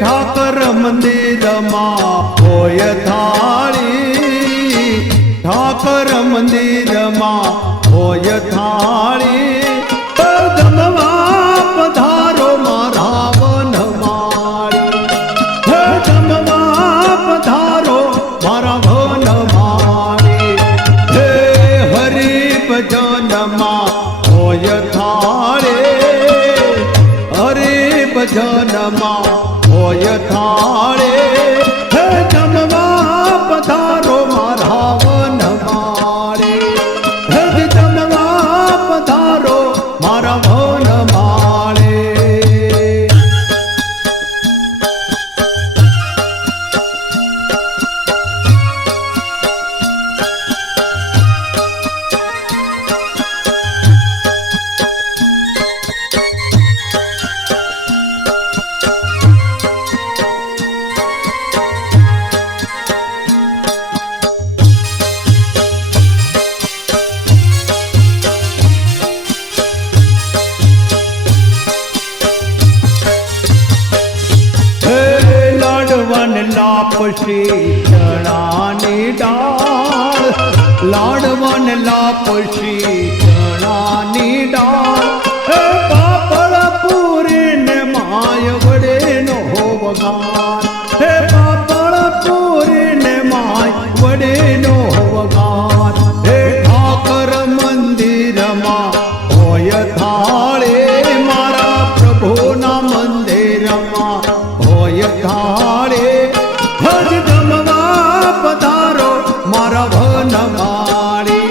ઠાકર મંદિરમાં હોય થાળી, ઠાકર મંદિરમાં હોય થાળી, જમવા પધારો મારા વનમાળી, જમવા પધારો મારા વનમાળી, હે હરિ ભજનમાં હોય થાળી, હરિ ભજનમાં હોય થાળી, હે જમવા પધારો મારા વનમાળી, હે જમવા પધારો મારા વનમાળી. લાપસી ચણાની ડાળ, લાડવન લાપસી ચણાની ડાળ, હે પાપડ પૂરી ને માય વડે નો વગાર, હે પાપડ પૂરી ને માય વડે નો વગાર, હે ઠાકર મંદિરમાં હોય થાળી, મારા પ્રભુના મંદિરમાં હોય થાળી, જમવા પધારો મારા વનમાળી,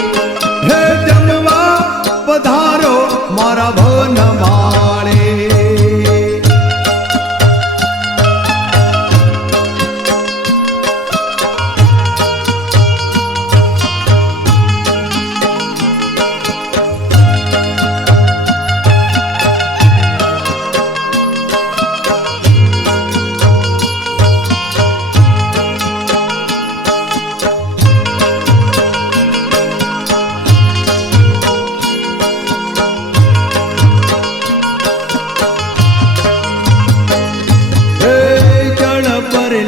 હે જમવા પધારો મારા વનમાળી.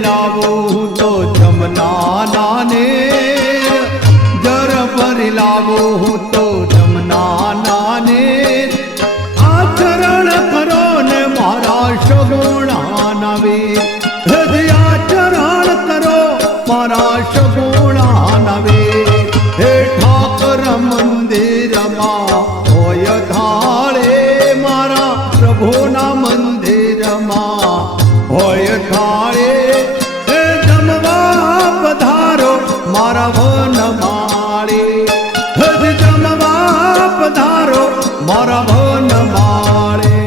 લાવું તો જમના નાને, જર પર લાવું તો જમના નાને, આચરણ કરો ને મારા સગુણા નવે, આચરણ કરો મારા સગુણા નવે, હે ઠાકર મંદિરમાં હોય થાળે, મારા પ્રભુના મંદિરમાં હોય થાળે, હે જમવા પધારો મારા વનમાળી, હે જમવા પધારો મારા વનમાળી.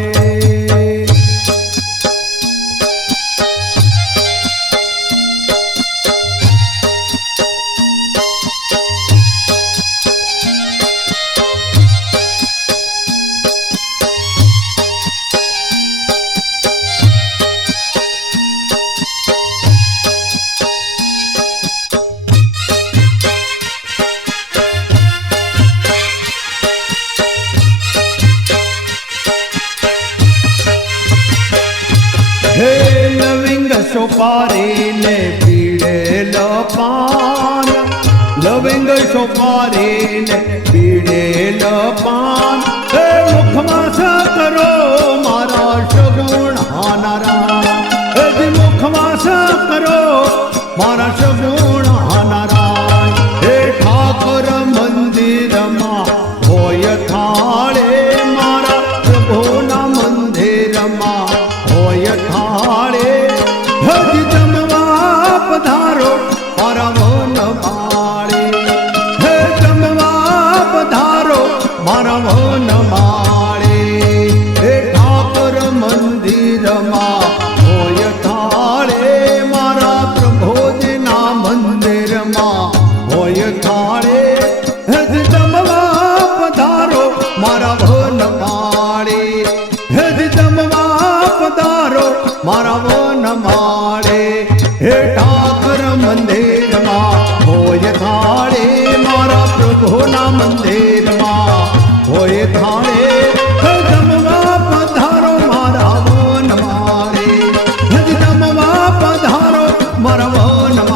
હે લવિંગ સોપારી ને પીળેલ પાન, લવિંગ સોપારી ને પીળેલ પાન, હે મુખમાં કરો મારા સગુણા નારાયણ, હે મુખમાં કરો મારા સગુણા નારાયણ, હે ઠાકર મંદિરમાં હોય થાળે, મારા પ્રભુના મંદિરમાં હોય થાળે, હજ જમવા પધારો મારા વનમાળી, હે જમવા પધારો મારા વનમાળી, હે ઠાકર મંદિરમાં હોય થાળે, મારા પ્રભુજીના મંદિરમાં હોય થાળે, હજ જમવા પધારો મારા વનમાળી, હજ જમવા પધારો મારા વનમાળી, હે ઠાકર મંદિરમાં હોય થાળે, મારા પ્રભુના મંદિરમાં હોય થાળે, હે જમવા પધારો મારા વનમાળી, હજ જમવા નમો